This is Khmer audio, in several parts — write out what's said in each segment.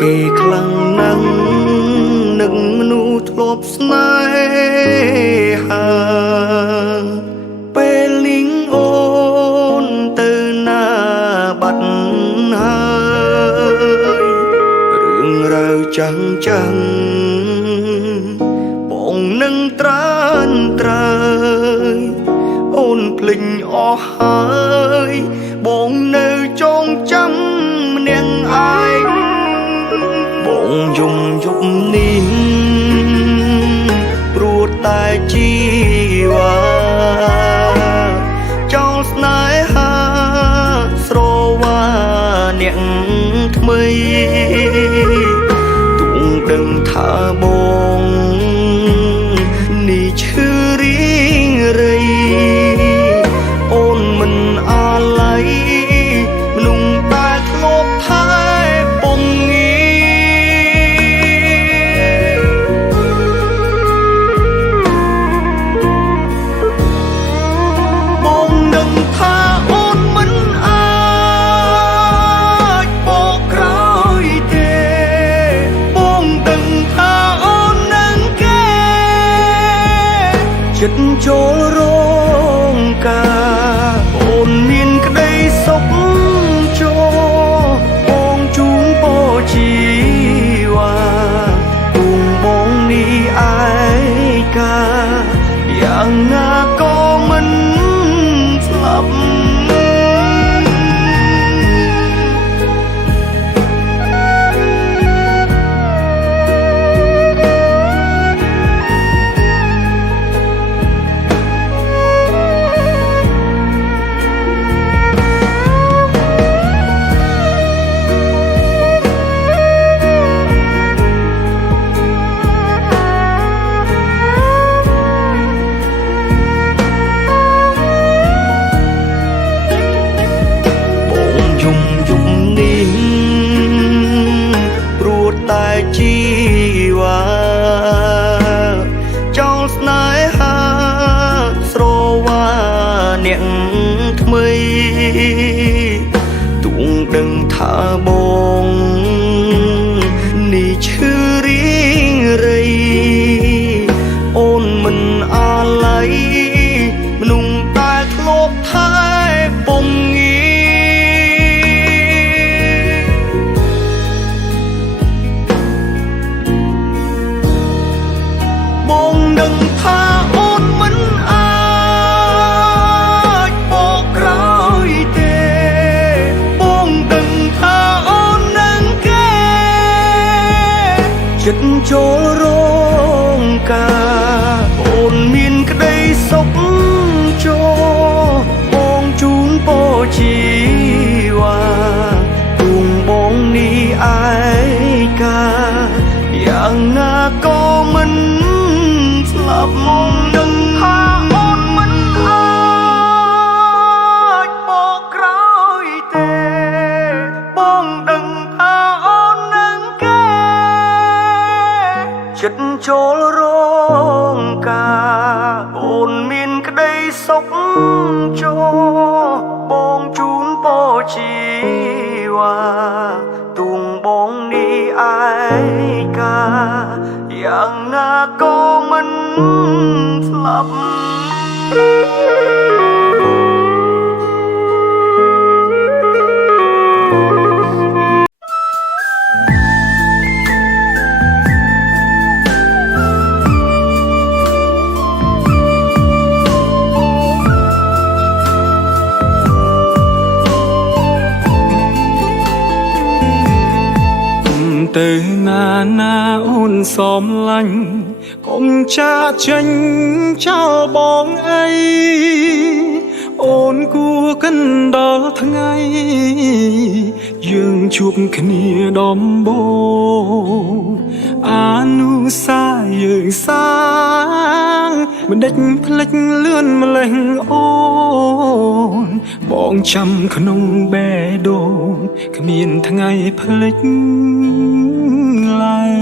គេខ្លាំងណាស់នឹងមនុស្សធ្លាប់ស្នេហាពេលលីងអូនទៅណាបាត់ហើយរឿងរ៉ាវចាំងបងនឹងត្រានត្រើយអូនភ្លេចអស់ហើយបងនៅចងចាំម្នាក់ឯងបងយំយប់នេះព្រោះតែជីវ៉ាចោលស្នេហាស្រវាអ្នកថ្មីទុំដឹងថាបងនេះឈឺរីងរៃអូនមិនអាឡ័យមនុស្សតែធ្លាប់ថែពងងាបងដឹងថាអូនមិនអាចបកក្រោយទេបងដឹងថាអូននឹងគេចិត្តចូលរងការអូនមានក្តីសុខចូលបងជូនពរជីវ៉ាពុំបងនេះឯកាយ៉ាងណាក៏មិនស្លាប់តែជីវ៉ាចោលស្នេហាស្រវាអ្នកថ្មីទុំដឹងថាបងនេះឈឺរីងរៃអូនមិនអាឡ័យមនុស្សតែធ្លាប់ថែពងងាបងដឹងថាអូនមិនអាចបកក្រោយទេបងដឹងថាអូននឹងគេចិត្តចូលរងការអូនមានក្តីសុខចូលបងជូនពរជីវ៉ាពុំបងនេះឯកាយ៉ាងណាក៏មិនស្លាប់មកដឹងថាអូនមិនអាចបកក្រោយទេបងដឹងថាអូននឹងគេចិត្តចូលរងការអូនមានក្តីសុខចូលបងជូនពរជីវ៉ាទុំបងនេះឯកាយ៉ាងណាក៏មិនស្លាប់ទៅណាណាអូនសំឡាញ់កុំចាចេញចោលបងអីអូនគួរកិនដល់ថ្ងៃយើងជួបគ្នាដំបូងអានុសាយើងសាងមិនដេចផ្លេចលឿនម្លេះអូនបងចាំក្នុងបេះដូងគ្មានថ្ងៃផ្លេចឡើយ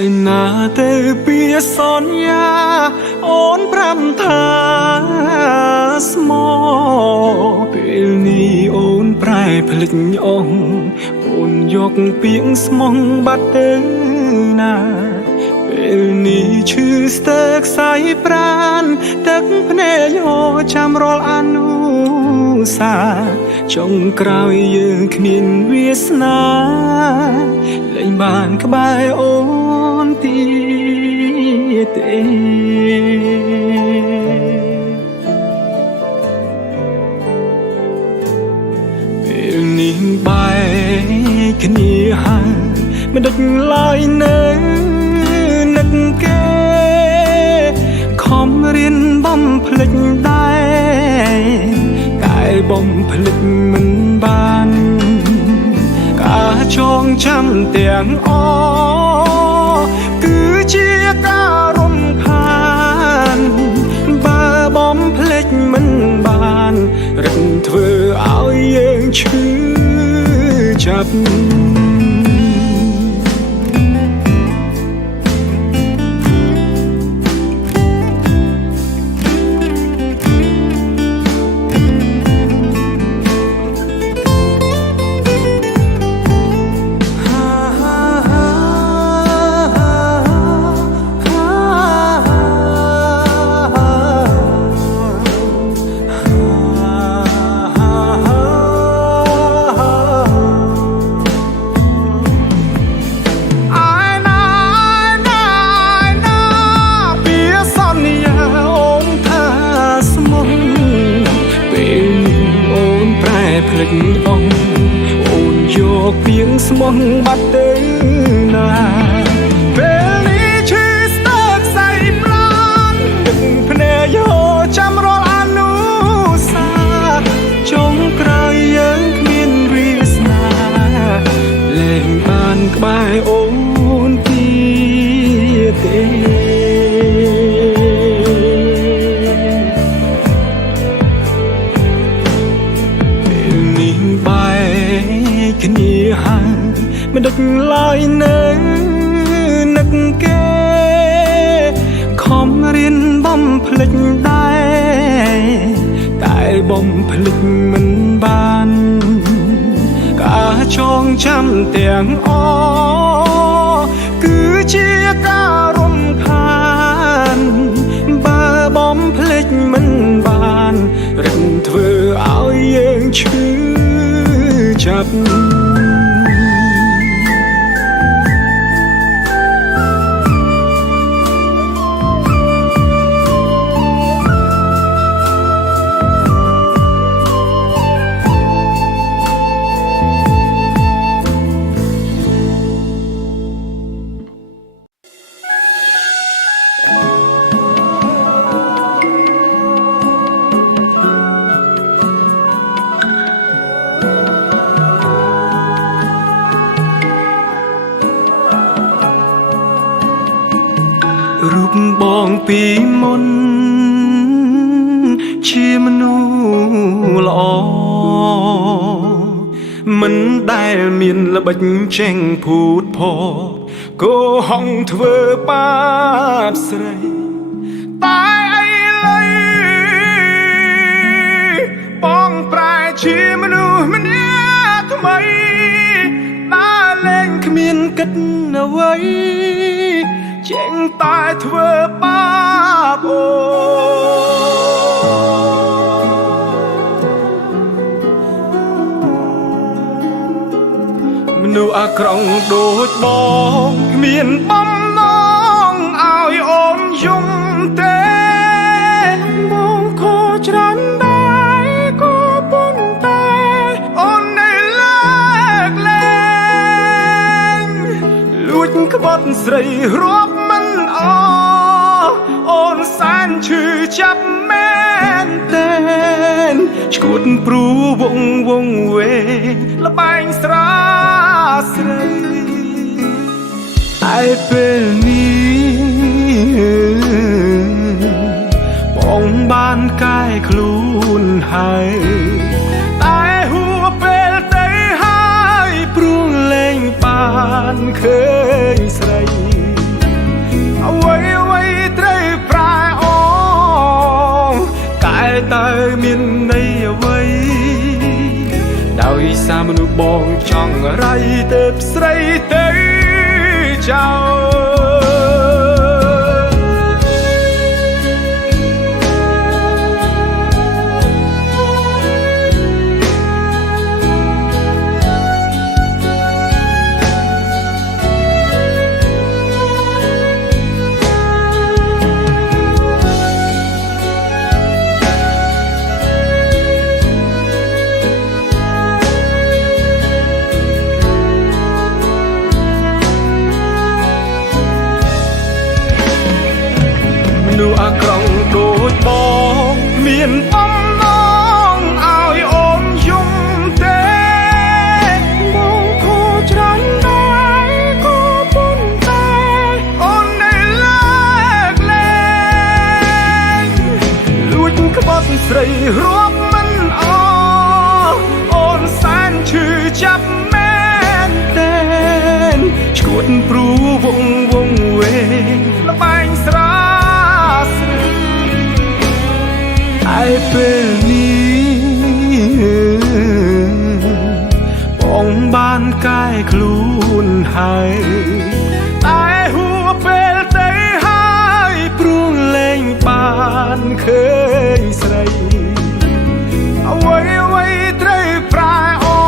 ឯណាទៅពីសន្យា អូនប្រាំថាស្មោពេលនេះអូនប្រែភ្លេចអស់អូនយកពាក្យស្មោះបាត់ទៅណាពេលនេះឈឺស្ទើរខ្សែប្រានទឹកភ្នែកហូរចាំរាល់អនុសាចុងក្រោយយើងគ្មានវាសនាលែងបានក្បែរអូនទៀតទេពេលនេះបែកគ្នាហើយមិនដឹកឡើយនៅនឹកគេខំរៀនបំភ្លេចដែរកាយបំភ្លេចមិនបានការចងចាំទាំងអគឺជាការរំខានបើបំភ្លេចមិនបានរឹងធ្វើឲ្យយើងឈឺចាប់អូនយកពាក្យស្មោះបាត់ទៅណាពេលនេះឈឺស្ទើរខ្សែប្លានទឹកភ្នែកហូរចាំរាល់អនុសាចុងក្រោយយើងគ្មានវាសនាលែងបានក្បែរអូនទៀតទេគ្នាហើយមិនដឹកឡើយនៅនឹកគេខំរៀនបំភ្លេចដែរតែបំភ្លេចមិនបានការចងចាំទាំងអគឺជាការរំខានបើបំភ្លេចមិនបានរឹងធ្វើឲ្យយើងឈឺចាប់រូបបងពីមុនជាមនុស្សល្អមិនដែលមានល្បិចចេញភូតផកោហងធ្វើបាបស្រីតែអីឡើយបងប្រែជាមនុស្សម្នាក់ថ្មីដើរលេងគ្មានគិតអ្វីចេញតែធ្វើបាបអូមនុស្សអាក្រក់ដូចបងគ្មានបំណងឲ្យអូនយំទេបងខកច្រើនដែរក៏ប៉ុន្តែអូននៅលើកលែងលួចក្បត់ស្រីរាប់មិនអអូនសែនឈឺចាប់មែនទេឈួតព្រួវងវេលបែងស្រាស្រីតែពេលនេះបងបានកាយខ្លួនហើយតែហួពេលទៅហើយព្រោះលែងបានឃើញស្រីអ្វីត្រូវប្រែអូ ចង់រៃទៅស្រីទៅចោមនុស្សអាក្រង់ដូចបងមានបំណងឲ្យអូនយំទេបងខូចច្រើនដែរក៏ប៉ុន្តែអូននៅលើកលែងលួចក្បត់ស្រីរាប់មិនអអូនសែនឈឺចាប់មែនតែនឈួតព្រួវងវេល្បែងស្រាឯពេលនេះបងបានកែខ្លួនហើយតែហួពេលទៅហើយព្រោះលែងបានឃើញស្រីអ្វីត្រូវប្រែអូ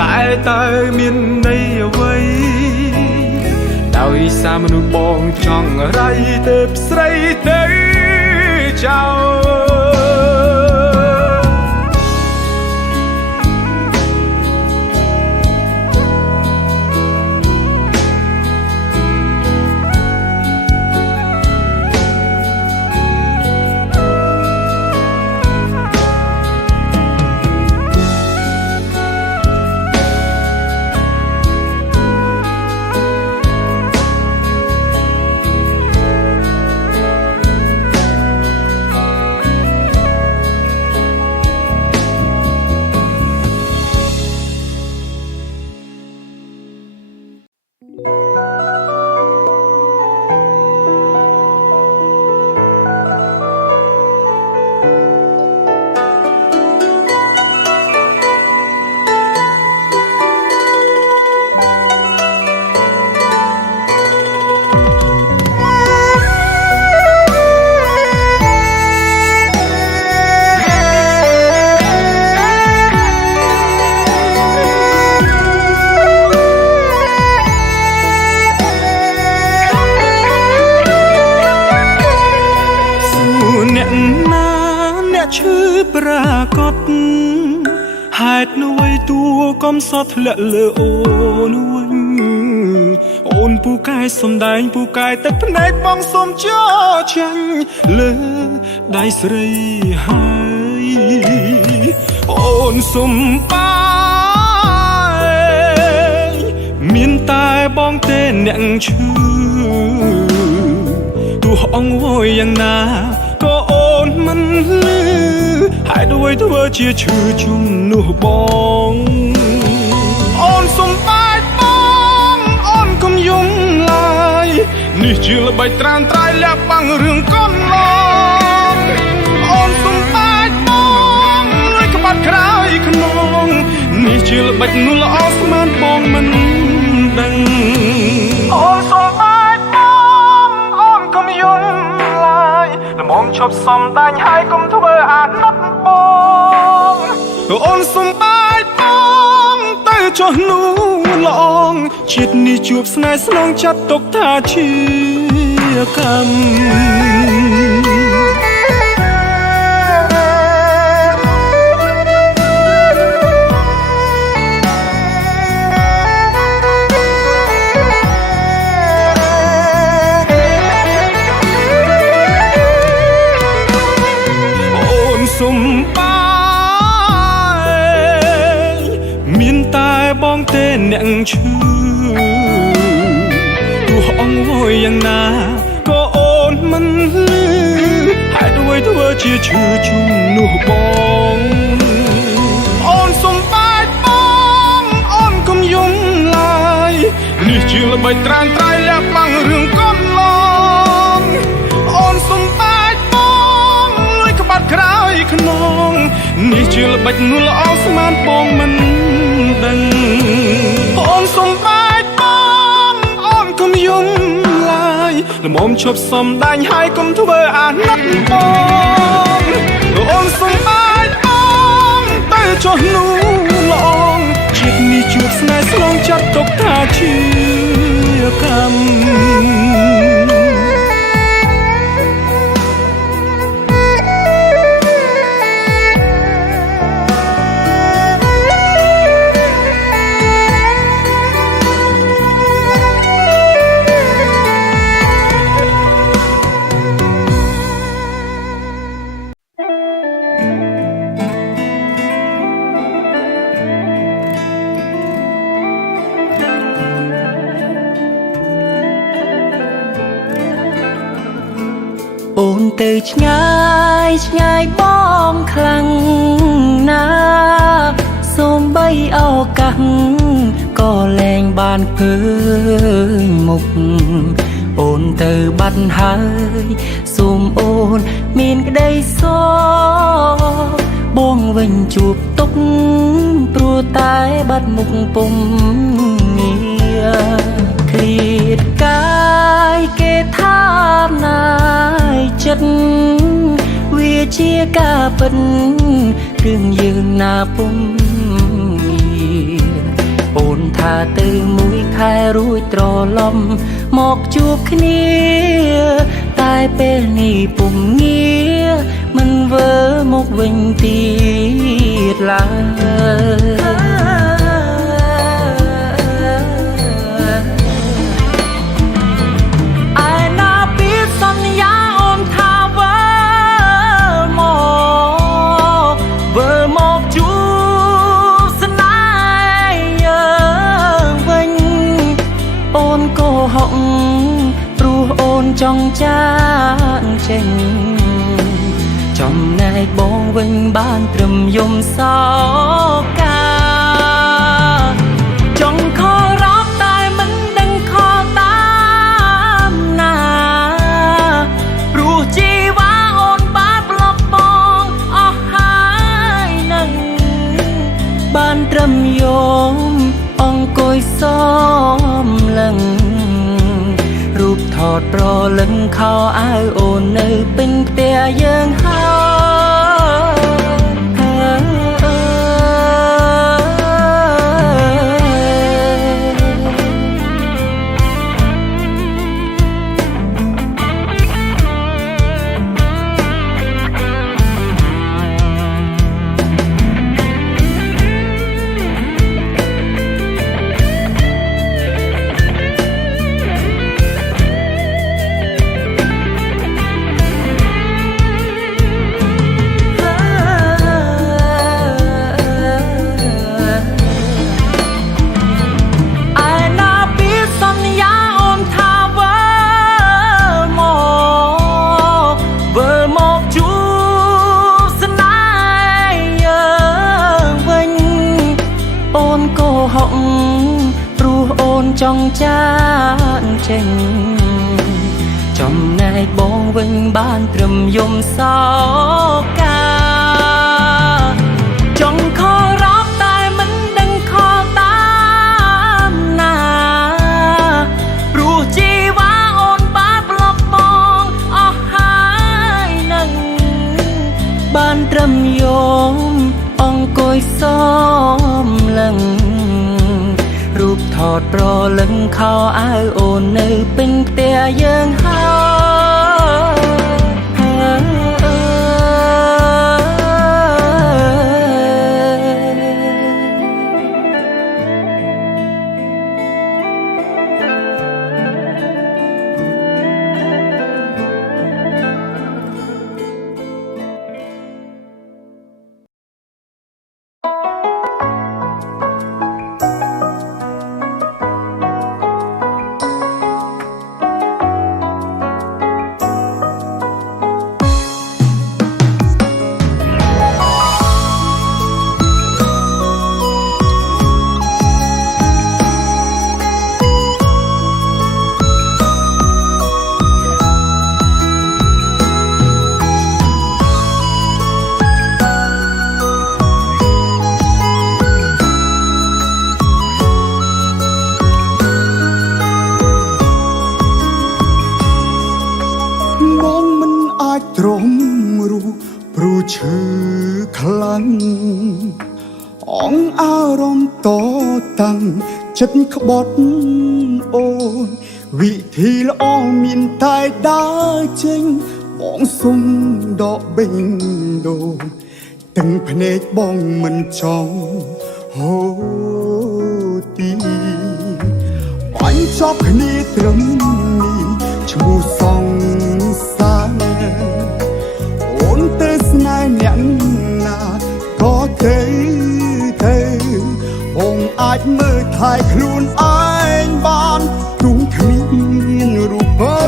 កែទៅមានន័យអ្វីដោយសារមនុស្សបងចង់រៃទៅស្រីទៅចោប្រាកដហេតុអ្វីតួកំសត់ធ្លាក់លើអូនវិញអូនពូកែសំដែងពូកែតែភ្នែកបងសុំចោចាញ់លើដៃស្រីហើយអូនសុំបាយមានតែបងទេអ្នកឈឺទោះអង្វរយ៉ាងណាក៏អូនមិនលឺហេតុអ្វីធ្វើជាឈឺជំនួសបងអូនសុំបាយបងអូនកុំយំឡើយនេះជាល្បិចត្រានត្រៃលាក់បាំងរឿងកូនឡងអូនសុំបាយបងលួយក្បាត់ក្រោយខ្នងនេះជាល្បិចនោះល្អស្មានបងមិនដឹងអូនសុំបាយបងអូនកុំយំឡើយល្មមឈប់សំដាញ់ហើយកុំធ្វើអាណិតបងអូនសុំបាយបងទៅចុះនោះល្អងជាតិនេះជួបស្នេហ៍ស្នងចាត់ទុកថាជាកម្មសុំបាយមានតែបងទេអ្នកឈឺទោះអង្វរយ៉ាងណាក៏អូនមិនលឺហេតុអ្វីធ្វើជាឈឺជំនួសបងអូនសុំបាយបងអូនកុំយំឡើយនេះជាល្បិចត្រានត្រៃលាក់បាំងរឿងកូនឡងអូនសុំបាយបងលួយក្បាត់ ក្រោយខ្នងនេះជាល្បិចនួលអងស្មានបងមិនដឹងអូនសំបាយបងអូនកុំយំឡើយល្មមឈប់សំដាញ់ហើយកុំធ្វើអាណិតបងអូនសំបាយបងទៅចុះនោះល្អងជាតិនេះជួបស្នេហ៍ស្លងចាត់ទុកថាជាកម្មអូនទៅឆ្ងាយឆ្ងាយបងខ្លាំងណាស់សូម្បីឱកាសក៏លែងបានឃើញមុខអូនទៅបាត់ហើយសូមអូនមានក្តីសោកបងវិញជួបទុកព្រោះតែបាត់មុខពុំងារឃ្លាតកាយគេថាណាយចិត្តវាជាការពិតរឿងយើងណាពុំងារអូនថាទៅមួយខែរួចត្រឡប់មកជួបគ្នាតែពេលនេះពុំងារមិនវើមកវិញទៀតឡើយចង់ចាកចេញចំណែកបងវិញបានត្រឹមយំសោកាចង់ខលរកតែមិនដឹងខលតាមណាព្រោះជីវ៉ាអូនបានប្លុកបងអស់ហើយនឹងបានត្រឹមយំអង្គុយសមលឹងរូបថតប្រលឹងខោអាវអូននៅពេញផ្ទះយើងហើយចង់ចាកចេញចំណែកបងវិញបានត្រឹមយំសោកាចង់ខលរកតែមិនដឹងខលតាមណាព្រោះជីវ៉ាអូនបានប្លុកបងអស់ហើយនឹងបានត្រឹមយំអង្គុយសមលឹងរូបថតប្រលឹងខោអាវអូននៅពេញផ្ទះយើងហើយ ឈឺខ្លាំងអងអារម្មណ៍តតាំងចិត្តក្បត់អូនវិធីល្អមានតែដើរចេញបងសុំដកបេងដូងទាំងភ្នែកបងមិនចង់ហូរទីបាញ់ចប់គ្នាត្រឹមនេះឈ្មោះសងសានអូនទៅស្នេហ៍អ្នកណាក៏ទៅបងអាចមើលថែខ្លួនឯងបានទ្រង់គ្មានរូបបើ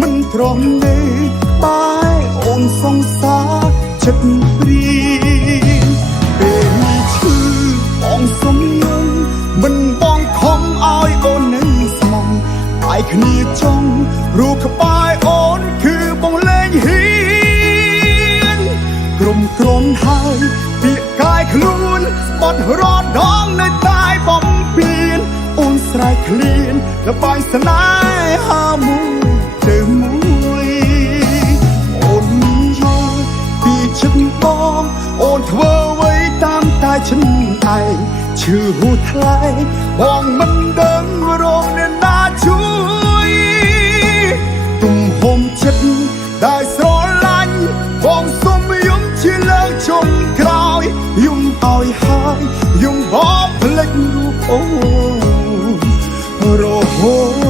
មិនទ្រាំទេបែអូនសង្សារចិត្តព្រៀងពេលនេះឈឺបងសុំយំមិនបងខំឲ្យអូននៅស្មងតែគ្នាចង់រូបក្បែរអូនគឺបងលែងហ៊ានក្រុមក្រនហើយពាក្យកាយខ្លួនបត់រត់ដងនៅតែបំពេញអូនស្រែកឃ្លានល្បែងស្នេហាមួយទៅមួយអូនយកពីចិត្តបងអូនធ្វើអ្វីតាមតែចិត្តឯងឈឺហួថ្លៃបងមិនដឹងរកអ្នកណាជួយទំហំចិត្តដែលស្រឡាញ់បងសុំយំជាលើកចុងក្រោយយំឲ្យហើយយំបបភ្លេចរូបអូនរហូត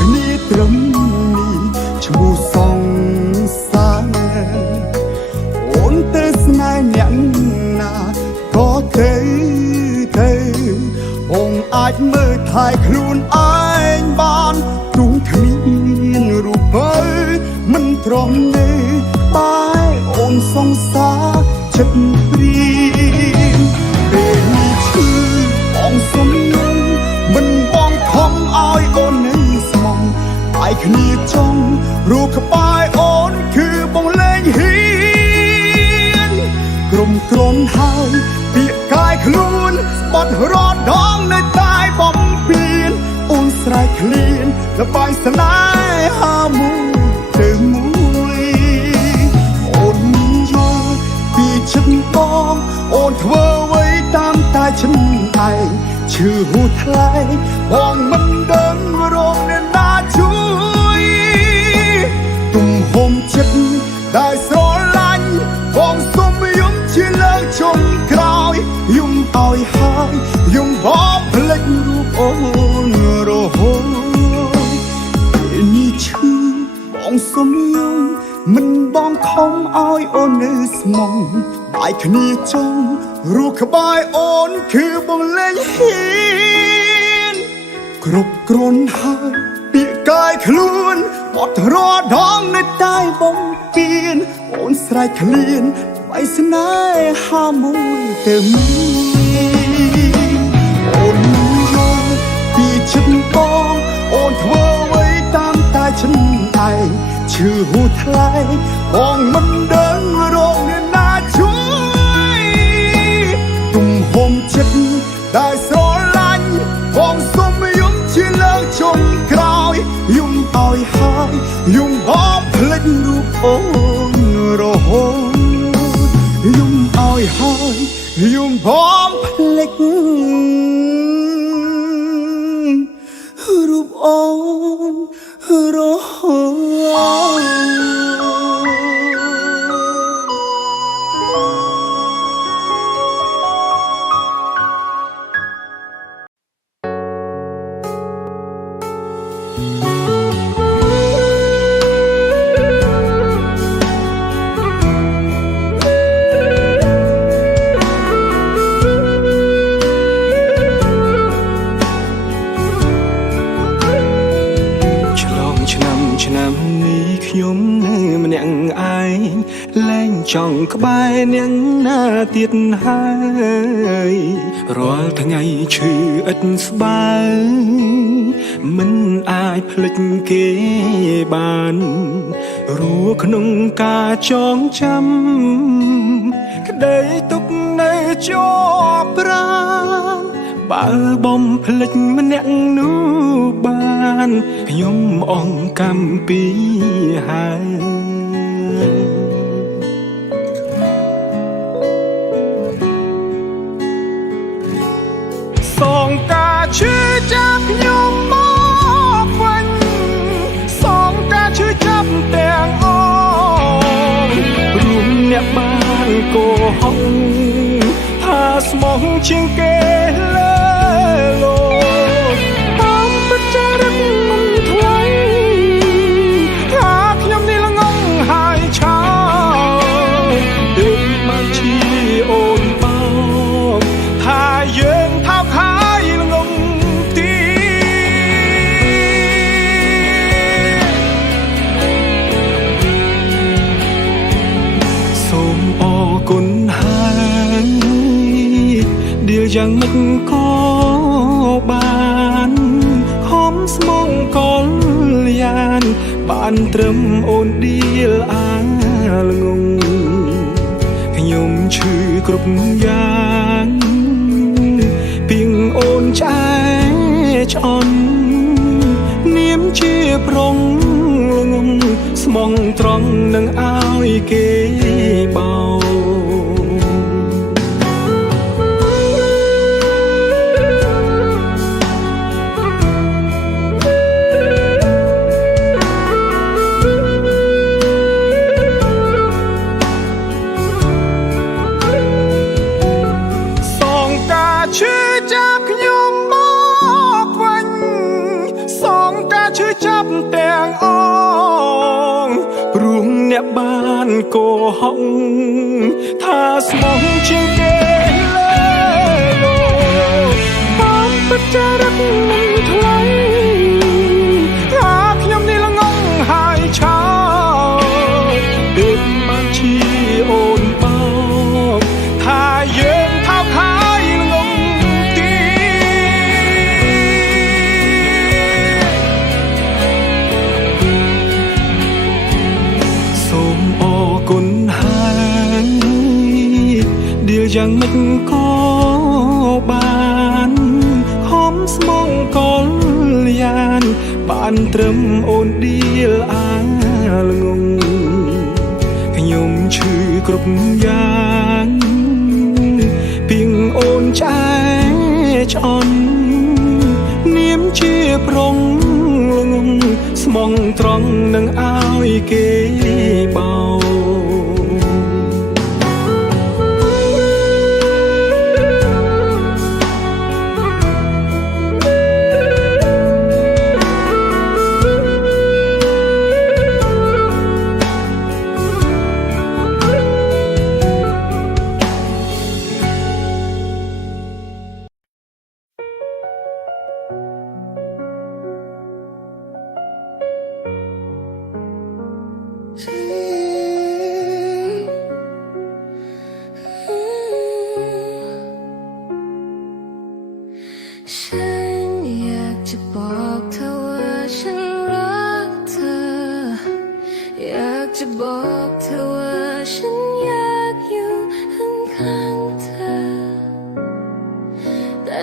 គ្នាត្រឹមនេះឈ្មោះសងសានអូនទៅស្នេហ៍អ្នកណាក៏ទៅបងអាចមើលថែខ្លួនឯងបានទ្រង់គ្មានរូបបើមិនទ្រាំទេបែអូនសង្សារចិត្តព្រៀងពេលនេះឈឺបងសុំយំមិនបងខំឲ្យអូននៅស្មងតែគ្នាចង់រូបក្បែរអូនគឺបងលែងហ៊ានក្រុមក្រនហើយពាក្យកាយខ្លួនបត់រត់ដងនៅតែបំពេញអូនស្រែកឃ្លានល្បែងស្នេហាមួយទៅមួយអូនយកពីចិត្តបងអូនធ្វើអ្វីតាមតែចិត្តឯងឈឺហួថ្លៃបងមិនដឹងរកអ្នកណាជួយទំហំចិត្តដែលស្រឡាញ់បងសុំយំជាលើកចុងក្រោយយំឲ្យហើយយំបបភ្លេចរូបអូនរហូតពេលនេះឈឺបងសុំយំមិនបងខំឲ្យអូននៅស្មងបែកគ្នាចង់រូបក្បែរអូនគឺបងលែងហ៊ានគ្រប់គ្រាន់ហើយពាក្យកាយខ្លួនបត់រត់ដងនៅតែបំពេញអូនស្រែកឃ្លានបែកស្នេហាមួយទៅមួយអូនយកពីចិត្តបងអូនធ្វើអ្វីតាមតែចិត្តឯងឈឺហួថ្លៃបងមិនដឹងរកអ្នកណាជួយទំហំចិត្តដែលស្រឡាញ់បងសុំយំជាលើកចុងក្រោយយំឲ្យហើយយំបបភ្លេចរូបអូនរហូតយំឲ្យហើយយំបបភ្លេចរូបអូនរហូត ឆ្នាំនេះខ្ញុំម្នាក់ឯង លែងចង់ក្បែរអ្នកណាទៀតហើយរាល់ថ្ងៃឈឺឥតស្បើមិនអាចភ្លេចគេបានរស់ក្នុងការចងចាំក្តីទុកនៅជាប់ប្រាណបើបំភ្លេចម្នាក់នោះបានខ្ញុំអង្កំពីហើយសងការឈឺចាប់ខ្ញុំមកវិញសងការឈឺចាប់ទាំងអស់រួមអ្នកបានកោហកថាស្មោះជាងគេលើលោកតាមពិតចរិតមិនថ្លៃថាខ្ញុំនេះល្ងងហើយឆោដូចមកជាអូនបោកថាយើងថោកហើយល្ងងទីសូមអរគុណហើយដៀលយ៉ាងមិនក៏បានខំស្មងកលយានបានត្រឹមអូនដៀលអាល្ងងខ្ញុំឈឺគ្រប់យ៉ាងពីងអូនឆ្អែឆ្អន់នាមជាប្រុងល្ងងស្មងត្រង់នឹងឲ្យគេបោឈឺចាប់ខ្ញុំមកវិញសងការឈឺចាប់ទាំងអងព្រោះអ្នកបានកោហកថាស្មោះជាងគេលើលោកតាមពិតចរិតមិនថ្លៃថាខ្ញុំនេះល្ងងហើយឆោដូចមកជាអូនបោកថាយើងថោកហើយគុណហើយដៀលយ៉ាងមិនក៏បានខំស្មងកលយានបានត្រឹមអូនដៀលអាល្ងងខ្ញុំឈឺគ្រប់យ៉ាងពីងអូនឆ្អែឆ្អន់នាមជាប្រុងល្ងងស្មងត្រង់នឹងឲ្យគេបោ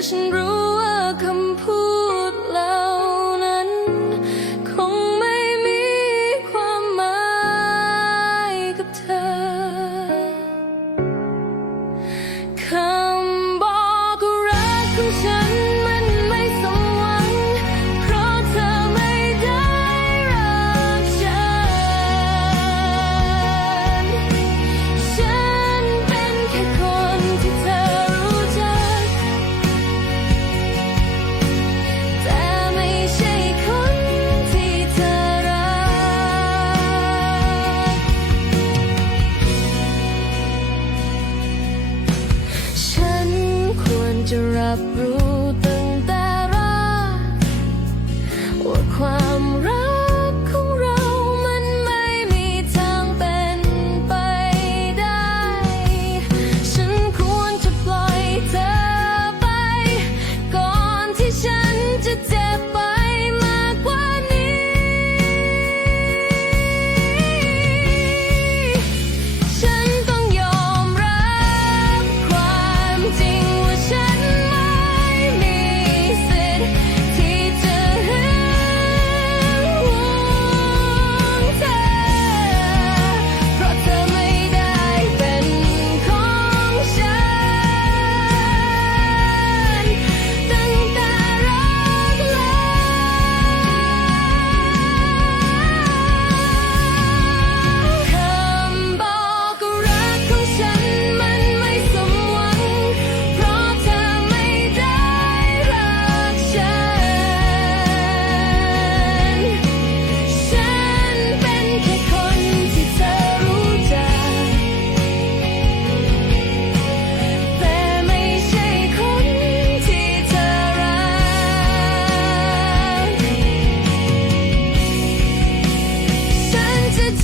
ฉันรู้ว่าคำพูดเหล่านั้นคงไม่มีความหมายกับเธอคำบอกรักของฉันมันไม่สมหวังเพราะเธอไม่ได้รักฉันเป็นแค่คนที่เธอรู้จัก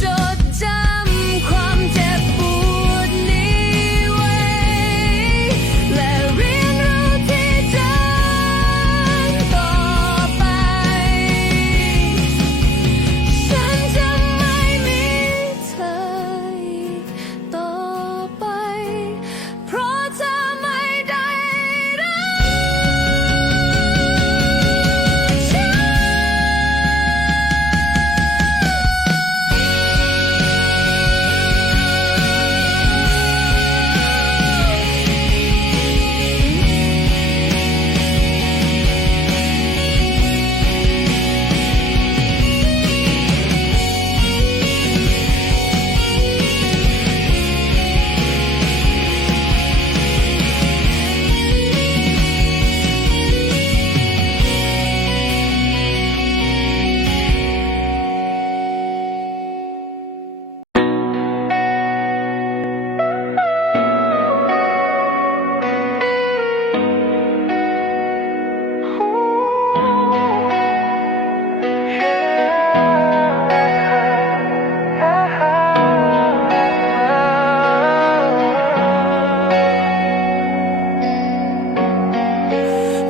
จดจำความเจ็บปวดนี้ไว้และเรียนรู้ที่จะต่อไป ฉันจะไม่มีเธอต่อไป เพราะเธอไม่ได้รักฉั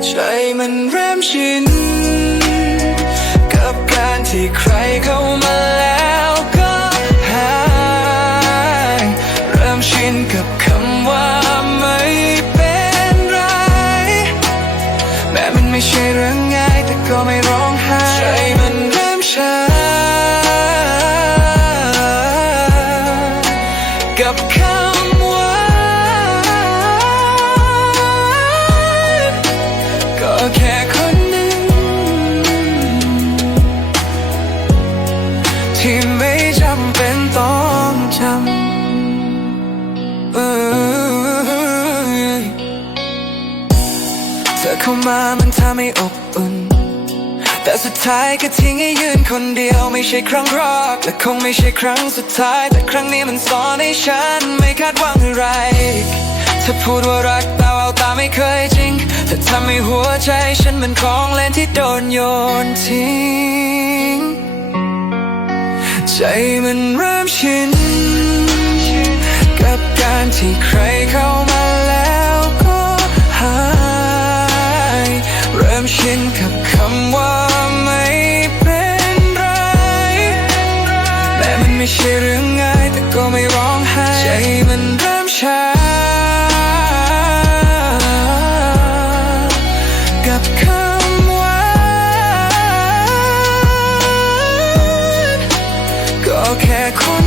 ใจมันเริ่มชินกับการที่ใครเข้ามาแล้วก็หายเริ่มชินกับคำว่าไม่เป็นไรแม้มันไม่ใช่เรื่องง่ายแต่ก็ไม่ร้องไห้ใจมันเริ่มชากับคำว่าก็แค่คนหนึ่งที่ไม่จำเป็นต้องจำเธอเข้ามามันทำให้อบอุ่นแต่สุดท้ายก็ทิ้งให้ยืนคนเดียวไม่ใช่ครั้งแรกและคงไม่ใช่ครั้งสุดท้ายแต่ครั้งนี้มันสอนให้ฉันไม่คาดหวังอะไรเธอพูดว่ารักแต่เอาตาไม่เคยจริงเธอทำให้หัวใจฉันมันของเล่นที่โดนโยนทิ้งใจมันเริ่มชินกับการที่ใครเข้ามาแล้วก็หายเริ่มชินกับคำว่าไม่เป็นไรแม้มันไม่ใช่เรื่องง่ายแต่ก็ไม่ร้องไห้ใจมันเริ่มชากับคำว่าก็แค่คน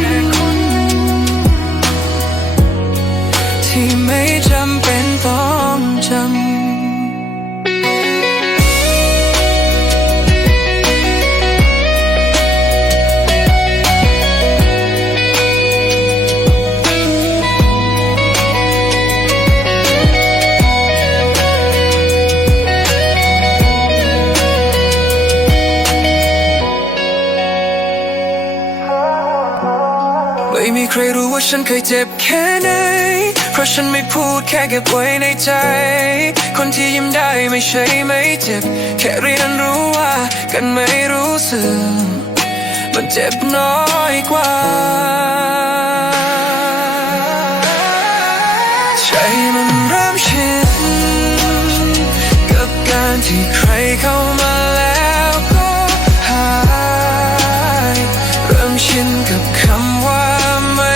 หนึ่งที่ไม่จำเป็นต้องจำไม่มีใครรู้ว่าฉันเคยเจ็บแค่ไหนเพราะฉันไม่พูดแค่เก็บไว้ในใจคนที่ยิ้มได้ไม่ใช่ไม่เจ็บแค่เรียนรู้ว่ากันไม่รู้สึกมันเจ็บน้อยกว่าใจมันเริ่มชินกับการที่ใครเข้ามาแล้วก็หายเริ่มชินกับคำว่าไม่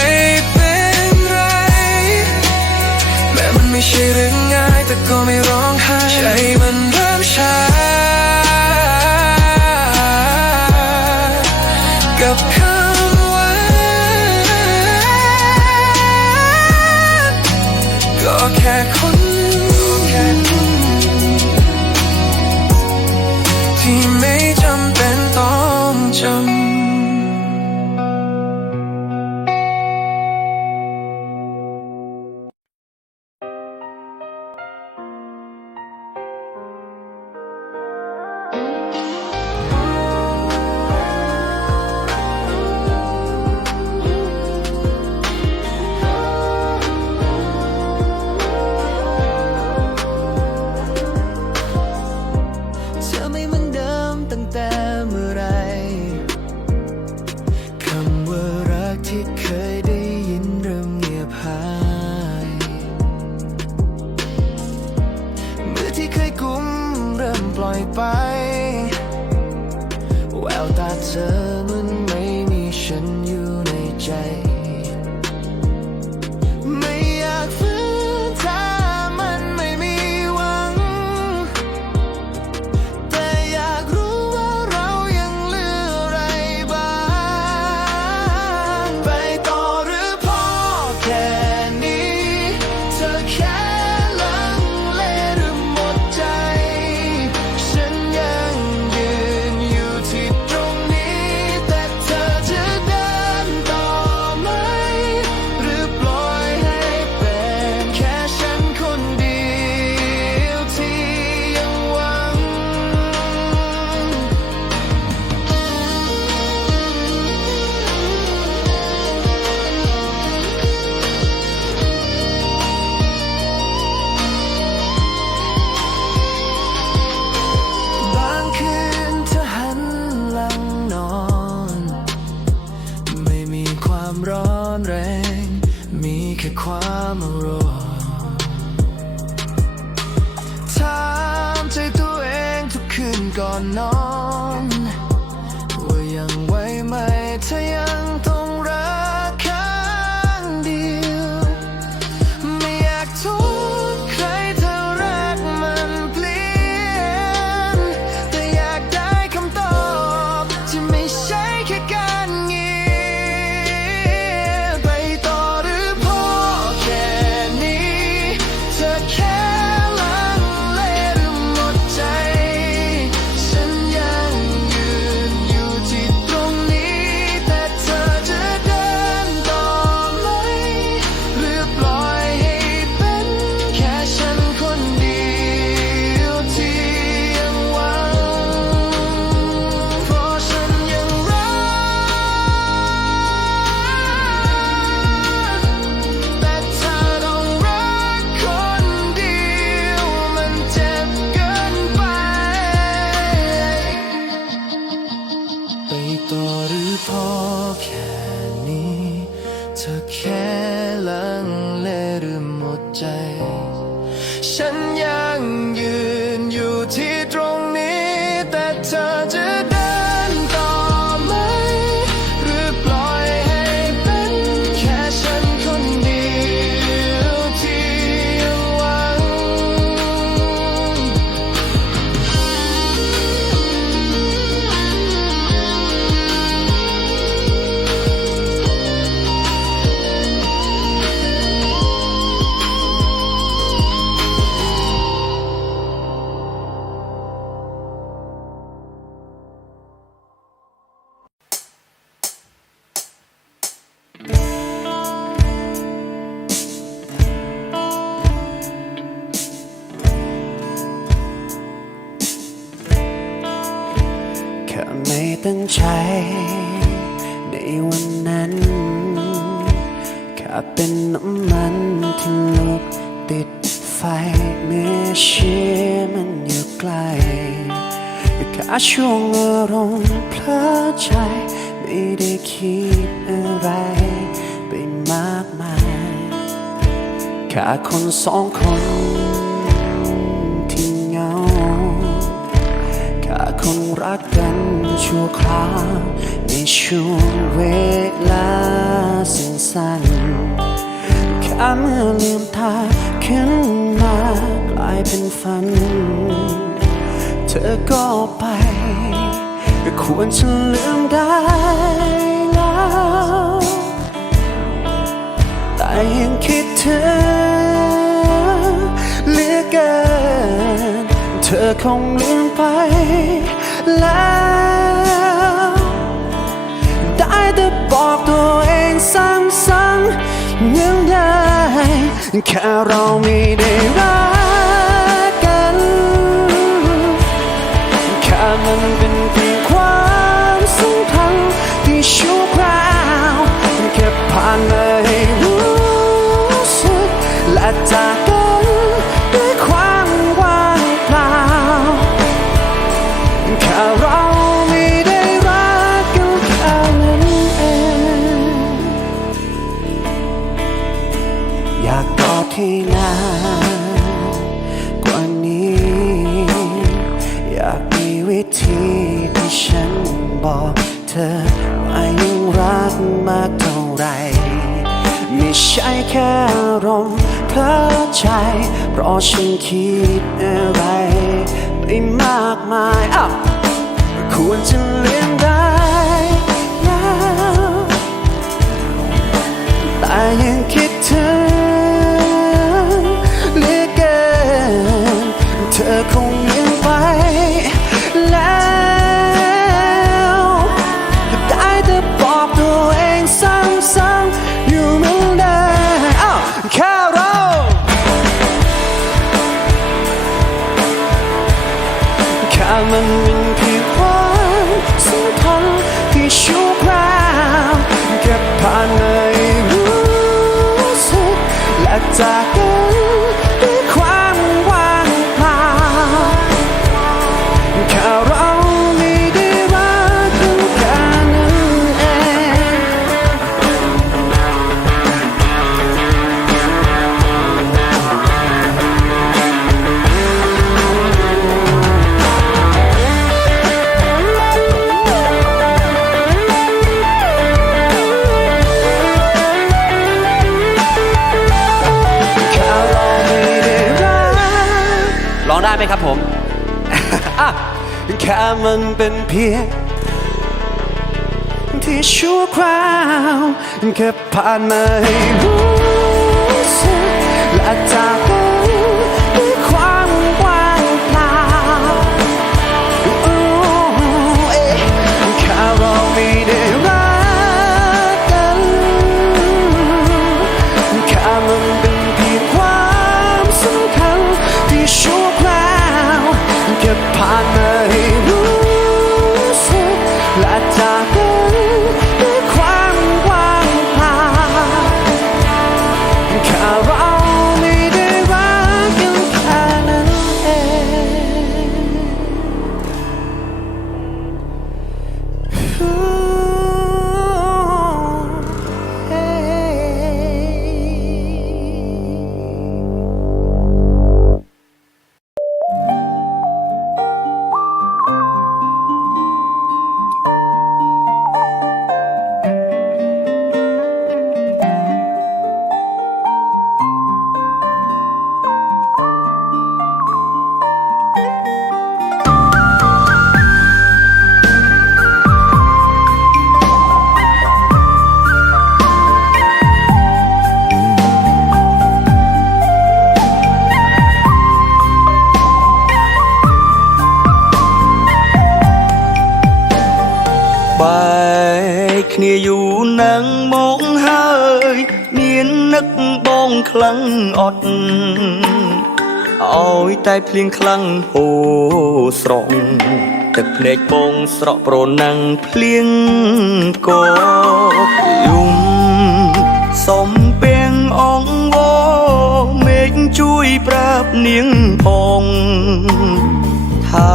เป็นไรแม้มันไม่ใช่เรื่องง่ายแต่ก็ไม่ร้องไห้ใจมันเริ่มชากับคำว่าก็แค่คนที่ไม่จำเป็นต้องจำ ร้อนแรงมีแค่ความรอถามใจตัวเองทุกคืนก่อนนอนว่ายังไหวไหมถ้ายังต้องรักข้างเดียวไม่อยากโทษใครถ้ารักมันเปลี่ยนแต่อยากได้คำตอบที่ไม่ใช่แค่การเงียบไปต่อหรือพอแค่นี้เธอแค่ลังเลหรือหมดใจฉันยังยืนอยู่ที่ตรงนี้แต่เธอจะเดินต่อไหมหรือปล่อยให้เป็นแค่ฉันคนเดียวที่ยังหวังเพราะฉันยังรักแต่เธอต้องรักคนเดียวมันเจ็บเกินไป ไปต่อหรือพอแค่นี้เธอแค่ลังเลหรือหมดใจฉันยังยืนอยู่ที่ตรงนี้แต่เธอจะเดินต่อไหมหรือปล่อยให้เป็นแค่ฉันคนเดียวที่ยังหวัง แค่ไม่ตั้งใจในวันนั้นแค่เป็นน้ำมันที่ลุกติดไฟเมื่อเชื่อมันอยู่ใกล้แค่ช่วงอารมณ์เพลิดใจไม่ได้คิดอะไรไปมากมายแค่คนสองคนที่เหงาแค่คนรักกันชั่วคราวในช่วงเวลาสั้นๆแค่เมื่อลืมตาขึ้นมากลายเป็นฝันเธอก็ไปควรจะลืมได้แล้วแต่ยังคิดถึงเหลือเกินเธอคงลืมไปแล้วได้แต่บอกตัวเองซ้ำๆยังได้แค่เราไม่ได้รักกันแค่มันเป็นเพียงความสัมพันธ์ที่ชั่วคราวแค่ผ่านมาให้รู้สึกและจากกันด้วยความว่างเปล่าแค่เราไม่ได้รักกันแค่นั้นเองอยากกอดให้นานกว่านี้อยากมีวิธีที่ฉันบอกเธอว่ายังรักมากเท่าไรไม่ใช่แค่อารมณ์เพลิดใจเพราะฉันคิดอะไรไปมากมายควรจะเลือนได้แล้วแต่ยังคิดถึงเหลือเกินเธอคงลืมไปแล้วได้แต่บอกตัวเองซ้ำๆอยู่เหมือนเดิมแค่เราแค่มันเป็นเพียงความสัมพันธ์ที่ชั่วคราวแค่ผ่านมาให้รู้สึกและจากกันด้วยความว่างเปล่าแค่เราไม่ได้รักกันแค่นั้นเอง ไหมครับผม อ่ะแค่มันเป็นเพียงที่ชั่วคราวแค่ผ่านมาให้รู้สึกและจากไปด้วยความว่างเปล่าแค่เราไม่ได้รักกันแค่มันเป็นเพียงความสำคัญที่ชั่วคราวแค่ผ่านมาให้รู้สึกและจากไปด้วยความว่างเปล่าแค่เราไม่ได้รักกันแค่นั้นเองបែកគ្នាយូរណាស់មកហើយមាននឹកបងខ្លាំងអត់ឲ្យតែភ្លៀងខ្លាំងហូរស្រង់ទឹកភ្នែកបងស្រក់ប្រណាំងភ្លៀងកយំសំពេងអងវមេឃជួយប្រាប់នាងផងថា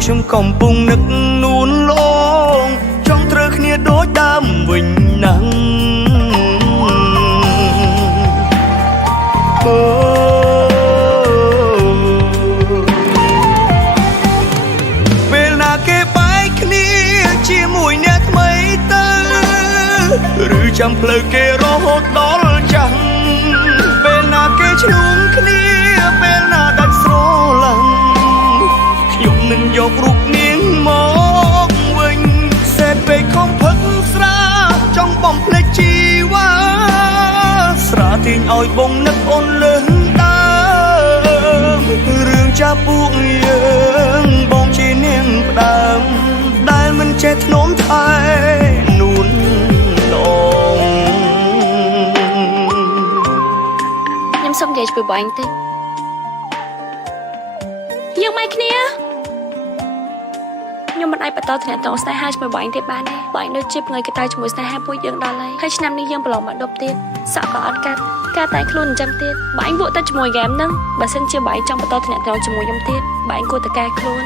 ខ្ញុំកំពុងនឹកនួនលងចង់ត្រូវគ្នាដូចដើមវិញណាស់ពេលណាគេបែកគ្នាជាមួយអ្នកថ្មីទៅឬចាំផ្លូវគេរហូតដល់ចាស់ពេលណាគេឆ្លងគ្នាពេលណាដាច់ស្រឡាញ់ខ្ញុំនឹងយករូបនាងមកវិញសេតពេកខំផឹកស្រាចង់បំភ្លេចជីវ៉ាស្រាទាញឲ្យបងនឹកអូនលើសដើមរឿងចាប់ពួកយើងបងជានាងផ្ដើមដែលមិនចេះធ្នមថែនួនឡង ខ្ញុំសុំនិយាយជាមួយបងឯងតិចយើងមិនគ្នាខ្ញុំមិនអាចបន្តទំនាក់ទំនងស្នេហាជាមួយបងឯងទេបានទេបងឯងដូចជាផ្ងើយកតៅជាមួយស្នេហាពួកយើងដល់ហើយឆ្នាំនេះយើងប្រឡងមកដប់ទៀតសក់ក៏អត់កាត់ការតែខ្លួនអញ្ចឹងទៀតបងឯងវក់ទៅជាមួយហ្គេមហ្នឹងបើសិនជាបងឯងចង់បន្តទំនាក់ទំនងជាមួយខ្ញុំទៀតបងឯងគួរតែកែខ្លួន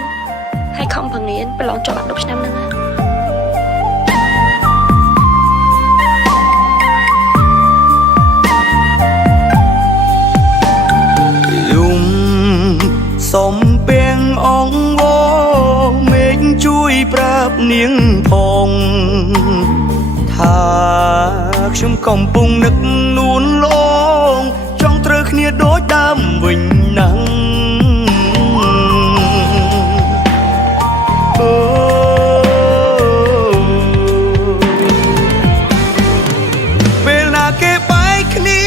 ហើយខំប្រងៀនប្រឡងជាប់អា10ឆ្នាំហ្នឹងណា សំពេងអងវមេឃជួយប្រាប់នាងផងថាខ្ញុំកំពុងនឹកនួនលងចង់ត្រូវគ្នាដូចដើមវិញណាស់ពេលណាគេបែកគ្នា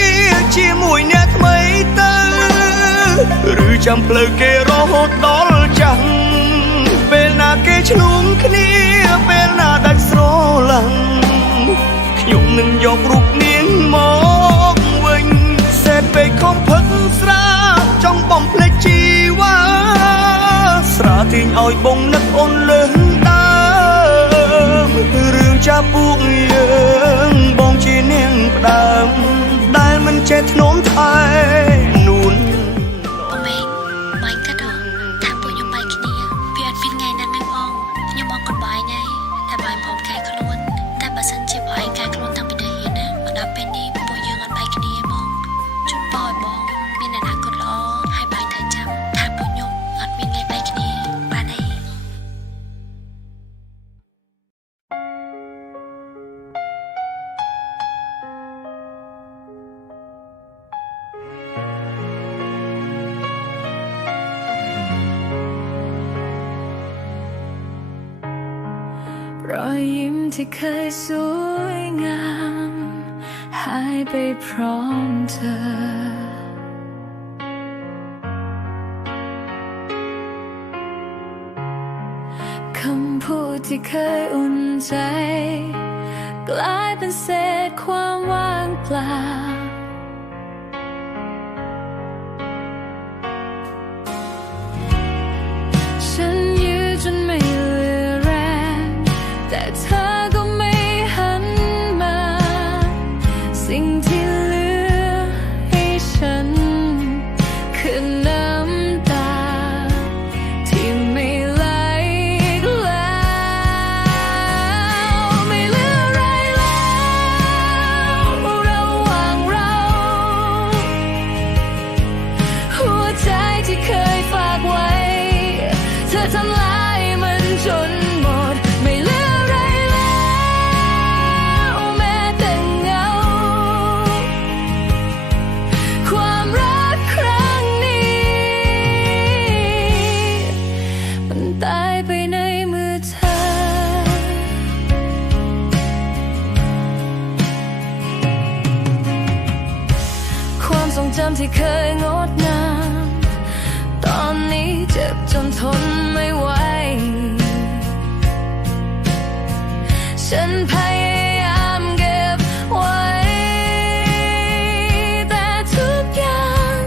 ជាមួយអ្នកថ្មីទៅឬចាំផ្លូវគេរហូតដល់ចាស់ពេលណាគេឆ្លងគ្នាពេលណាដាច់ស្រឡាញ់ខ្ញុំនឹងយករូបនាងមកវិញសេតពេកខំផឹកស្រាចង់បំភ្លេចជីវ៉ាស្រាទាញឲ្យបងនឹកអូនលើសដើមរឿងចាប់ពួកយើងបងជានាងផ្ដើមដែលមិនចេះធ្នមថែនួន ប ที่เคยสวยงามหายไปพร้อมเธอคำพูดที่เคยอุ่นใจกลายเป็นเศษความว่างเปล่าฉันยื้อจนไม่เหลือแรงแต่เธอก็ไม่หันมาสิ่งที่เหลือให้ฉันคือน้ำตาที่ไม่ไหลแล้วไม่เหลืออะไรแล้วระหว่างเราหัวใจที่เคยฝากไว้เธอทำลายมันจนหมดไม่เหลืออะไรแล้วแม้แต่เงาความรักครั้งนี้มันตายไปในมือเธอความทรงจำที่เคยงดงามตอนนี้เจ็บจนทนไม่ไหวฉันพยายามเก็บไว้แต่ทุกอย่าง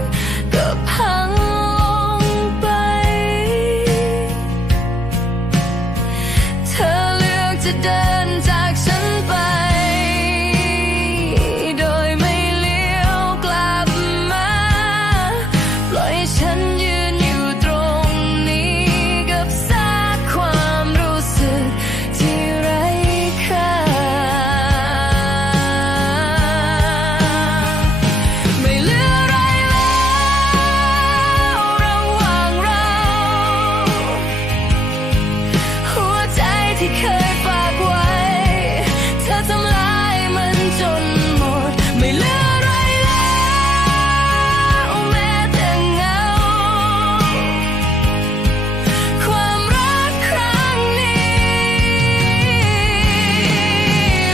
ก็พังลงไปเธอเลือกจะเดินจากฉันไปโดยไม่เลี้ยวกลับมาปล่อยฉันยืนอยู่ตรงนี้กับซากความรู้สึกที่ไร้ค่าไม่เหลืออะไรแล้วระหว่างเราหัวใจที่เคยฝากไว้เธอทำลายมันจนหมดไม่เหลืออะไรแล้วแม้แต่เงาความรักครั้งนี้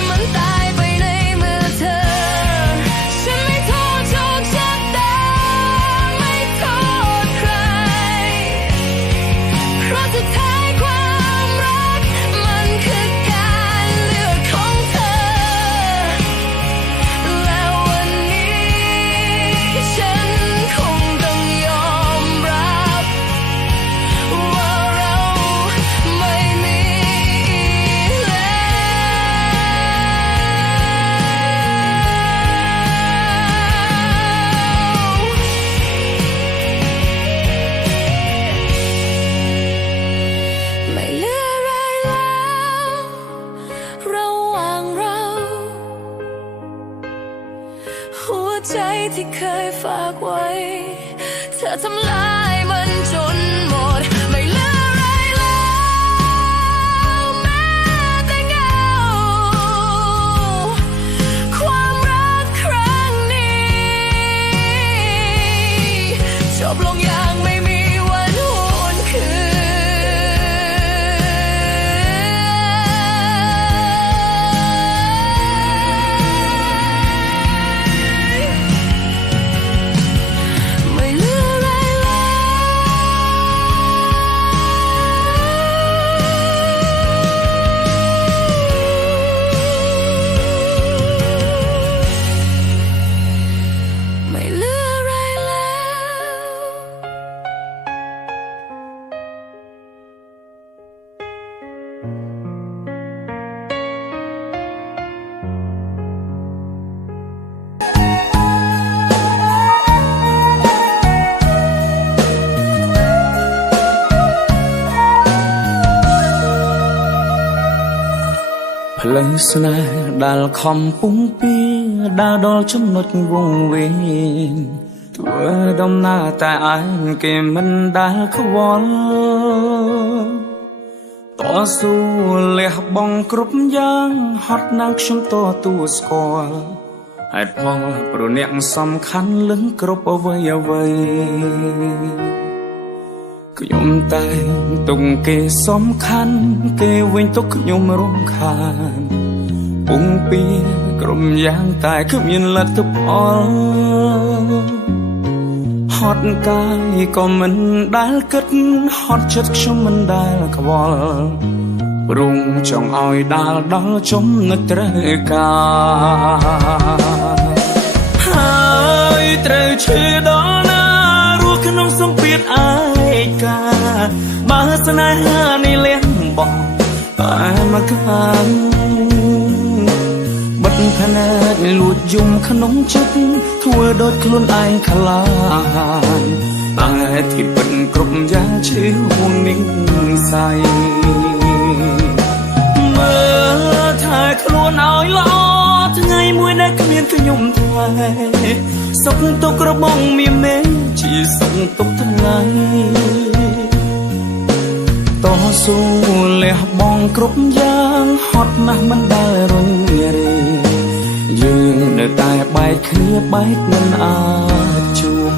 มันตายไปในมือเธอฉันไม่โทษโชคชะตาไม่โทษใครเพราะสุดท้ายความรักมันคือการเลือกของเธอแล้ววันนี้ฉันคงต้องยอมรับว่าเราไม่มีไม่เหลืออะไรแล้วระหว่างเราหัวใจที่เคยฝากไว้เธอทำลายมันจนหมดไม่เหลืออะไรแล้วแม้แต่เงาความรักครั้งนี้จบลงอย่างไม่มีวันหวนคืนไม่เหลืออะไรแล้วไม่เหลืออะไรแล้ว ផ្លូវស្នេហ៍ដែលខំពុំពីដើរដល់ចំណុចវង្វេងធ្វើដំណើរតែឯងគេមិនដែលខ្វល់តស៊ូលះបង់គ្រប់យ៉ាងហត់ណាស់ខ្ញុំតទួលស្គាល់ហេតុផលព្រោះអ្នកសំខាន់លឹងគ្រប់អ្វីអ្វី ខ្ញុំតែទុំគេសំខាន់គេវិញទុកខ្ញុំរំខានពុំពីក្រុមយ៉ាងតែគ្មានលទ្ធផលហត់កាយក៏មិនដែលគិតហត់ចិត្តខ្ញុំមិនដែលខ្វល់ព្រមចង់ឲ្យដាល់ដល់ចំណុចត្រូវការហើយត្រូវឈឺដល់ណារស់ក្នុងសម្ពាធឯកាបើស្នេហានេះលះបង់តែមកខាងបិទភ្នែកលួចយំក្នុងចិត្តធ្វើដូចខ្លួនឯងខ្លាចតែទីពិតគ្រប់យ៉ាងឈឺហួងនឹងស័យមើលថាខ្លួនឲ្យល្អថ្ងៃមួយដែលគ្មានខ្ញុំថ្លៃសុខទុក្ខរបស់មានមេជាសុខទុក្ខថ្ងៃតស៊ូលះបង់គ្រប់យ៉ាងហត់ណាស់មិនដែលរញរេយើងនៅតែបែកគ្នាបែកមិនអាចជួប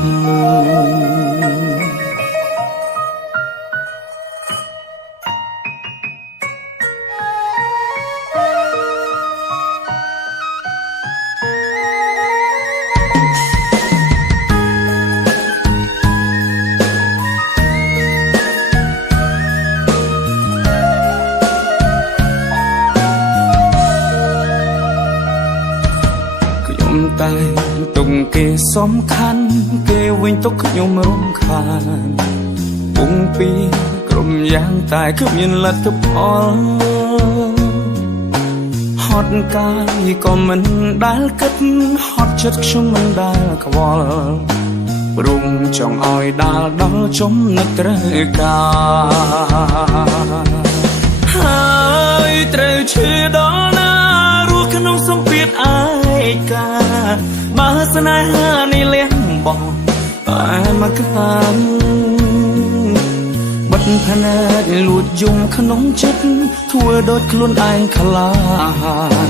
តែទុំគេសំខាន់គេវិញទុកខ្ញុំរំខានពុំពីក្រុមយ៉ាងតែគ្មានលទ្ធផលហត់កាយក៏មិនដែលគិតហត់ចិត្តខ្ញុំមិនដែលខ្វល់ព្រមចង់ឲ្យដាល់ដល់ចំណុចត្រូវការហើយត្រូវឈឺដល់ណារស់ក្នុងសម្ពាធឯកាបើស្នេហានេះលះបង់តែមកខាងបិទភ្នែកលួចយំក្នុងចិត្តធ្វើដូចខ្លួនឯងខ្លាច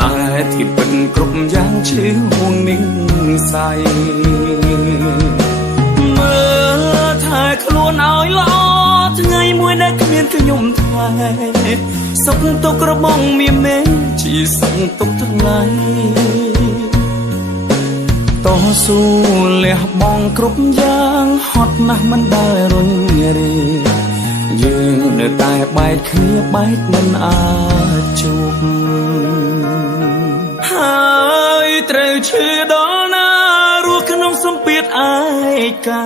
តែទីពិតគ្រប់យ៉ាងឈឺហួងនឹងស័យមើលថាខ្លួនឲ្យល្អថ្ងៃមួយដែលគ្មានខ្ញុំថ្លៃសុខទុក្ខរបស់មានមេជាសុខទុក្ខថ្ងៃតស៊ូលះបង់គ្រប់យ៉ាងហត់ណាស់មិនដែលរញរេយើងនៅតែបែកគ្នាបែកមិនអាចជួបហើយត្រូវឈឺដល់ណារស់ក្នុងសម្ពាធឯកា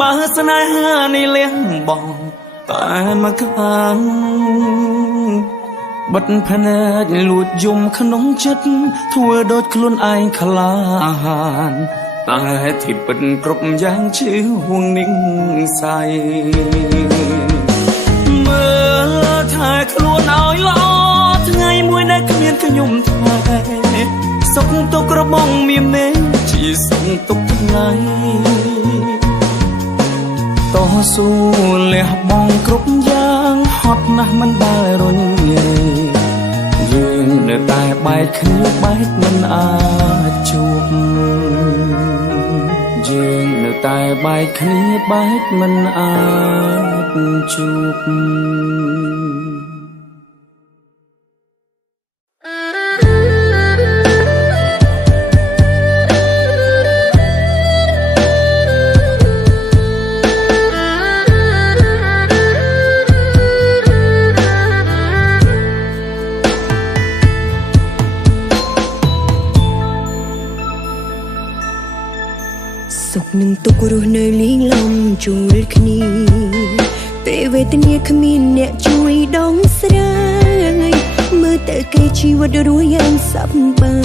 បើស្នេហានេះលះបង់តែមកខាងបិទភ្នែកលួចយំក្នុងចិត្តធ្វើដូចខ្លួនឯងខ្លាចតែទីពិតគ្រប់យ៉ាងឈឺហួងនឹងស័យមើលថាខ្លួនឲ្យល្អថ្ងៃមួយដែលគ្មានខ្ញុំថ្លៃសុខទុក្ខរបស់មានមេជាសុខទុក្ខថ្ងៃតស៊ូលះបង់គ្រប់យ៉ាងហត់ណាស់មិនដែលរញរេយើងនៅតែបែកគ្នាបែកមិនអាចជួបយើងនៅតែបែកគ្នាបែកមិនអាចជួប សុខនឹងទុក្ខរស់នៅលីងលំជួលគ្នាពេលវេទនាគ្មានអ្នកជួយដងស្រាយមើលតែគេជីវិតរស់យ៉ាងសប្បា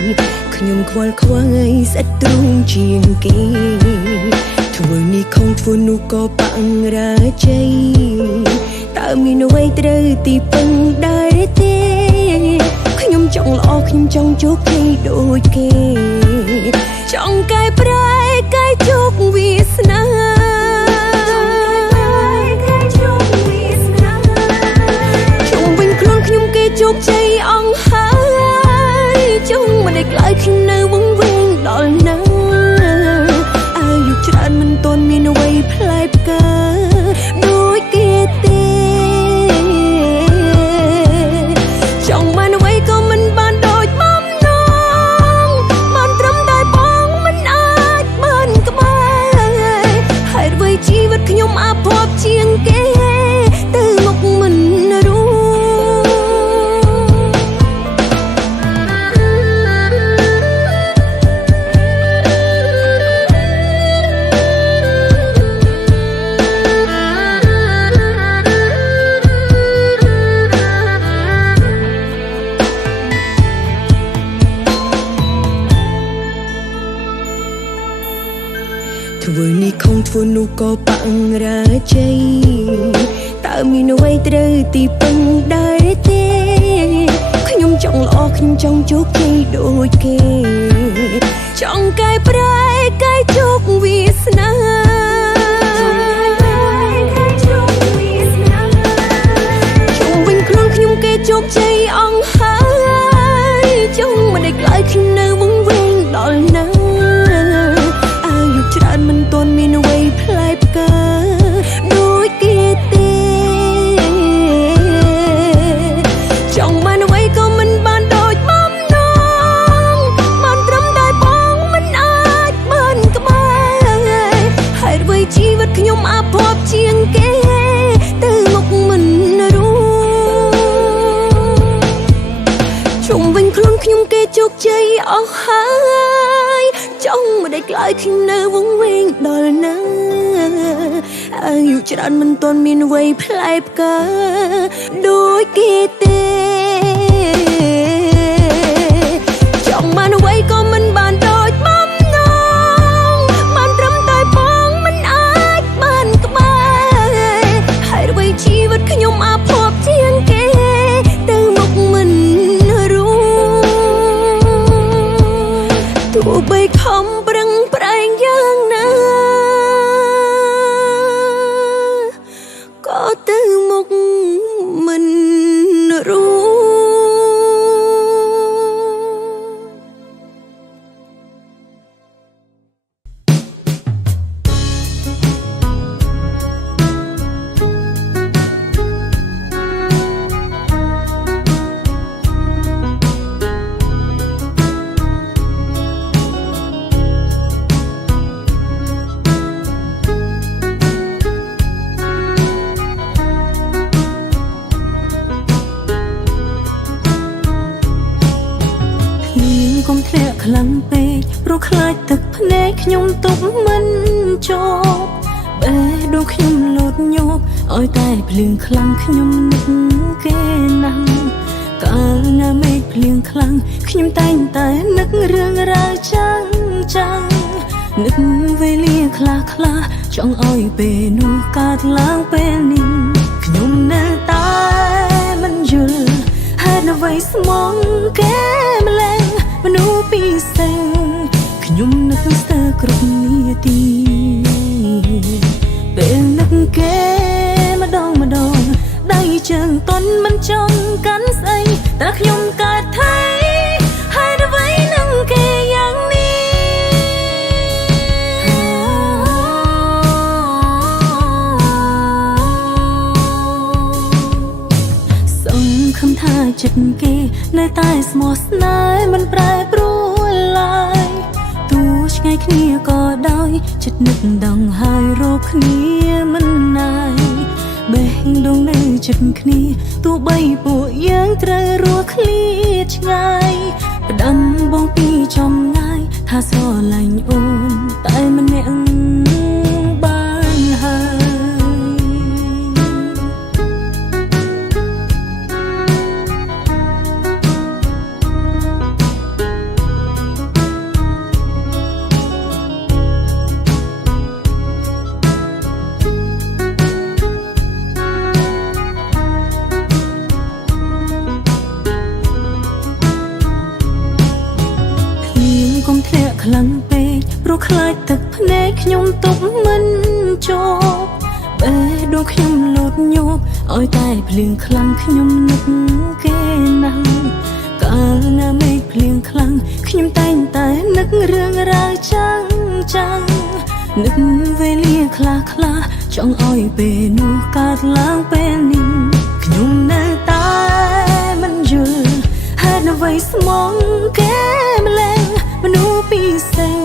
យខ្ញុំខ្វល់ខ្វាយស្អិតទ្រូងជាងគេធ្វើនេះខំធ្វើនោះក៏បាក់រាជ័យតើមានអ្វីត្រូវទីពឹងដែរទេខ្ញុំចង់ល្អខ្ញុំចង់ជោគជ័យដូចគេចង់កែប្រែកែជោគវាសនាជុំវិញខ្លួនខ្ញុំគេជោគជ័យអង្ហើយជុំមិនได้ក្លាយខ្ញុំនៅវង្វេងដល់ណាអាយុច្រើនមិនទាន់មានអ្វីប្លែកផ្កា ធ្វើនេះខំធ្វើនោះក៏បាក់រាជ័យតើមានអ្វីត្រូវទីពឹងដែរទេខ្ញុំចង់ល្អខ្ញុំចង់ជោគជ័យដូចគេចង់កែប្រែកែជោគវាសនាជុំវិញខ្លួនខ្ញុំគេជោគជ័យអង្ហើយចង់មិនได้ក្លាយខ្ញុំនៅវង្វេងដល់ណាអាយុច្រើនមិនទាន់មានអ្វីផ្លែផ្កាដូចគេទេចង់បានអ្វីក៏មិនបានដូចបំណងបានត្រឹមតែបងមិនអាចបានក្បែរហើយអ្វីជីវិតខ្ញុំអាភ័ព្វជាងគេទៅមុខមិនรู้ជុំវិញខ្លួនខ្ញុំគេជោគជ័យអស់ហើយចង់មិនได้ក្លាយខ្ញុំនៅវង្វេងដល់ណាអាយុច្រើនមិនទាន់មានអ្វីផ្លែផ្កាដូចគេទេចង់បានអ្វីក៏មិនបានដូចបំណងបានត្រឹមតែបងមិនអាចបានក្បែរហើយអ្វីជីវិតខ្ញុំអាភ័ព្វជាងគេទៅមុខមិនรู้ទោះបីខំប្រឹងប្រែងយ៉ាងណាក៏ទៅមុខមិនรู้ខ្លាំងពេកព្រោះខ្លាចទឹកភ្នែកខ្ញុំទុកមិនចប់បែដួងខ្ញុំលោតញប់ឲ្យតែភ្លៀងខ្លាំងខ្ញុំនឹកគេណាស់កាលណាមេឃភ្លៀងខ្លាំងខ្ញុំតែងតែនឹករឿងរ៉ាវចាំងនឹកវេលាខ្លះចង់ឲ្យពេលនោះកើតឡើងពេលនេះខ្ញុំនៅតែមិនយល់ហេតុអ្វីស្មងគេម្លេះមនុស្សពីសេងខ្ញុំនឹកស្ទើរគ្រប់នាទីពេលនឹកគេម្ដងដៃជើងតន់មិនចង់កាន់ស្អីតែខ្ញុំកើតថៃហើយអ្វីនឹងគេយ៉ាងនេះសង្ឃឹមថាចិត្តគេនៅតែស្មោះស្នេហ៍មិនប្រែប្រួលឡើយទោះឆ្ងាយគ្នាក៏ដោយចិត្តនឹកដងហើយរកគ្នាមិនណាយបេះដូងនៅចិត្តគ្នាទោះបីពួកយើងត្រូវរស់ឃ្លាតឆ្ងាយផ្ដាំបងពីចំងាយថាស្រឡាញ់អូនតែម្នាក់បានហើយខ្លាំងពេកព្រោះខ្លាចទឹកភ្នែកខ្ញុំទុកមិនជាប់បែដួងខ្ញុំលោតញប់ឲ្យតែភ្លៀងខ្លាំងខ្ញុំនឹកគេណាស់កាលណាមេឃភ្លៀងខ្លាំងខ្ញុំតែងតែនឹករឿងរ៉ាវចាំងនឹកវេលាខ្លះចង់ឲ្យពេលនោះកើតឡើងពេលនេះខ្ញុំនៅតែមិនយល់ហេតុអ្វីស្មងគេម្លេះមនុស្សពីសេង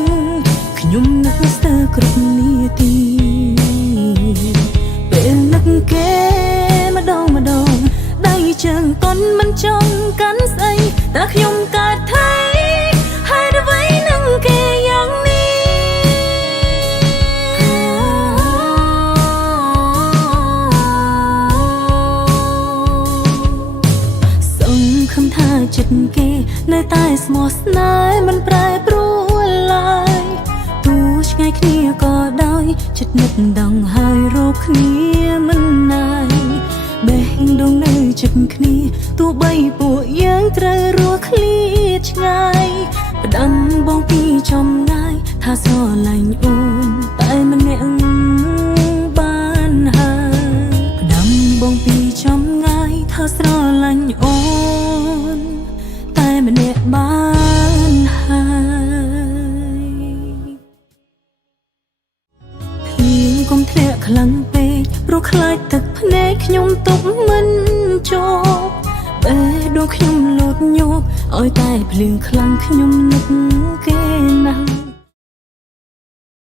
ខ្ញុំនឹកស្ទើរគ្រប់នាទីពេលនឹកគេម្ដងដៃជើងតន់មិនចង់កាន់ស្អីតែខ្ញុំកើតថៃហើយអ្វីនឹងគេយ៉ាងនេះសង្ឃឹមថាចិត្តគេនៅតែស្មោះស្នេហ៍មិនប្រែប្រួលឡើយទោះឆ្ងាយ យគ្នាក៏ដោយចិត្តនឹកដងហើយរកគ្នាមិនណាយបេះដូងនៅចិត្តគ្នាទោះបីពួកយើងត្រូវរស់ឃ្លាតឆ្ងាយផ្ដាំបងពីចំណាយថាស្រឡាញ់អូនតែម្នាក់បានហើយផ្ដាំបងពីចំងាយថាស្រឡាញ់អូនតែម្នាក់បានហើយភ្លៀងកុំធ្លាក់ខ្លាំងពេកព្រោះខ្លាចទឹកភ្នែកខ្ញុំទប់មិនជោគបេះដូងខ្ញុំលោតញោកឲ្យតែភ្លៀងខ្លាំងខ្ញុំនឹកគេណាស់